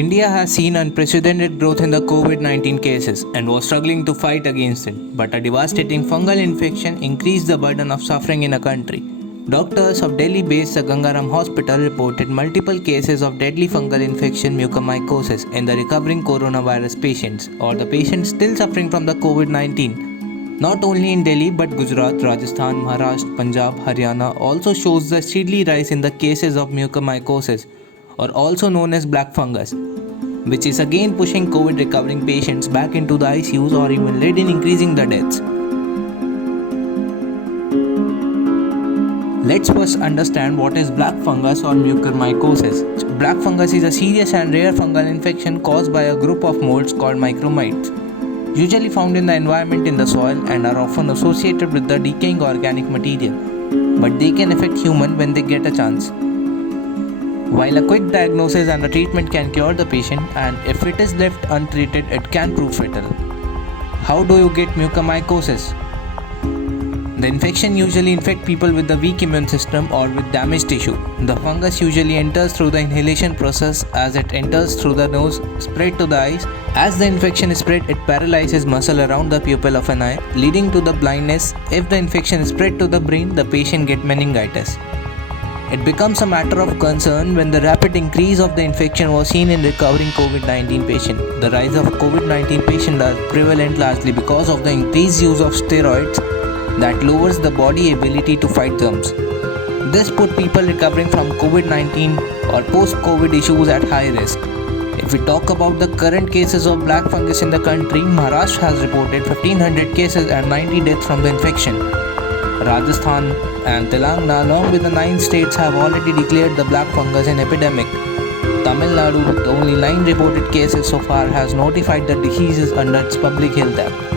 India has seen unprecedented growth in the COVID 19 cases and was struggling to fight against it, but a devastating fungal infection increased the burden of suffering in a country. Doctors of Delhi based Gangaram Hospital reported multiple cases of deadly fungal infection mucormycosis in the recovering coronavirus patients or the patients still suffering from the COVID 19. Not only in Delhi but Gujarat, Rajasthan, Maharashtra, Punjab, Haryana also shows the steady rise in the cases of mucormycosis or also known as black fungus, which is again pushing COVID recovering patients back into the ICUs or even led in increasing the deaths. Let's first understand what is black fungus or mucormycosis. Black fungus is a serious and rare fungal infection caused by a group of molds called micromites, usually found in the environment in the soil and are often associated with the decaying organic material, but they can affect humans when they get a chance. While a quick diagnosis and a treatment can cure the patient, and if it is left untreated, it can prove fatal. How do you get mucormycosis? The infection usually infects people with a weak immune system or with damaged tissue. The fungus usually enters through the inhalation process as it enters through the nose, spread to the eyes. As the infection is spread, it paralyzes muscle around the pupil of an eye, leading to the blindness. If the infection is spread to the brain, the patient gets meningitis. It becomes a matter of concern when the rapid increase of the infection was seen in recovering COVID-19 patients. The rise of COVID-19 patients are prevalent largely because of the increased use of steroids that lowers the body ability to fight germs. This put people recovering from COVID-19 or post-COVID issues at high risk. If we talk about the current cases of black fungus in the country, Maharashtra has reported 1500 cases and 90 deaths from the infection. Rajasthan and Telangana along with the 9 states have already declared the black fungus an epidemic. Tamil Nadu, with only 9 reported cases so far, has notified the diseases under its public health act.